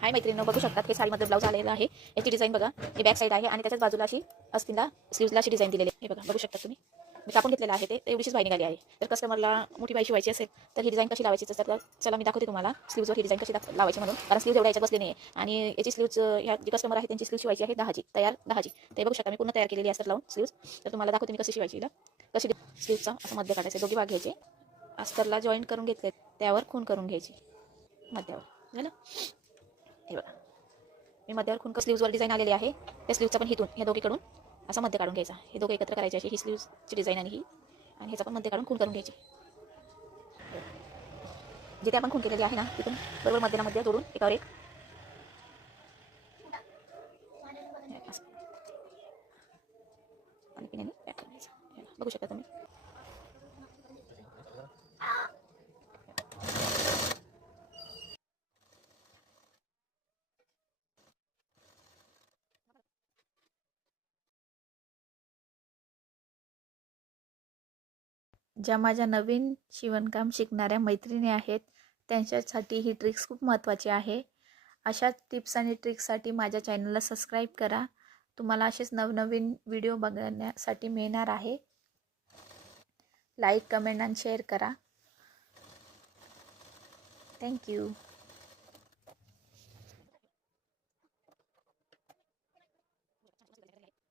हाय मैत्रिणींनो, बघू शकतात हे साडीमध्ये ब्लाऊज आलेला आहे। याची डिझाइन बघा, ही बॅक साईड आहे आणि त्याच्याच बाजूला अशी अस्तींला स्लीव्हजला अशी डिझाइन दिलेली आहे। हे बघा, बघू शकता तुम्ही, मी कापून घेतलेलं आहे ते एवढीशीच बाई निघाली आहे। तर कस्टमरला मोठी बाई शिवायची असेल तर ही डिझाइन कशी लावायची तर चला मी दाखवते तुम्हाला स्लीव्हजवर ही डिझाइन कशी लावायची म्हणून, कारण स्लीव्ह एवढ्या याच्यात बसली नाही आहे आणि याची स्लीव्ज ह्या जी कस्टमर आहे त्यांची स्लीव्ह शिवायची आहे 10ची, तयार 10ची। ते बघू शकता मी पूर्ण तयार केलेली असतात लावून स्लीव्ज। तर तुम्हाला दाखवते मी कशी शिवायची हिला, कशी स्लीव्हचा असं मध्य काढायचं, दोघी भाग घ्यायचे, अस्तरला जॉईंट करून घेतले, त्यावर खून करून घ्यायची मध्यावर। झालं, हे बघा मी मध्यावर खून स्लीव्हजवर डिझाइन आलेली आहे। त्या स्लीव्हचा पण हिथून ह्या दोघीकडून असा मध्य काढून घ्यायचा, हे दोघे एकत्र करायचे अशी ही स्लीव्हची डिझाइन आणि ह्याचा पण मध्य काढून खून करून घ्यायची। जिथे आपण खून केलेली आहे ना तिथून बरोबर मध्याला मध्ये जोडून एकावर एक आणि पिण्याने पॅक करायचं। बघू शकता तुम्ही, ज्या माझ्या नवीन शिवणकाम शिकणाऱ्या मैत्रिणी आहेत त्यांच्यासाठी ही ट्रिक्स खूप महत्त्वाची आहे। अशाच टिप्स आणि ट्रिक्ससाठी माझ्या चॅनलला सबस्क्राईब करा। तुम्हाला असेच नवनवीन व्हिडिओ बघण्यासाठी मिळणार आहे। लाईक, कमेंट आणि शेअर करा। थँक्यू।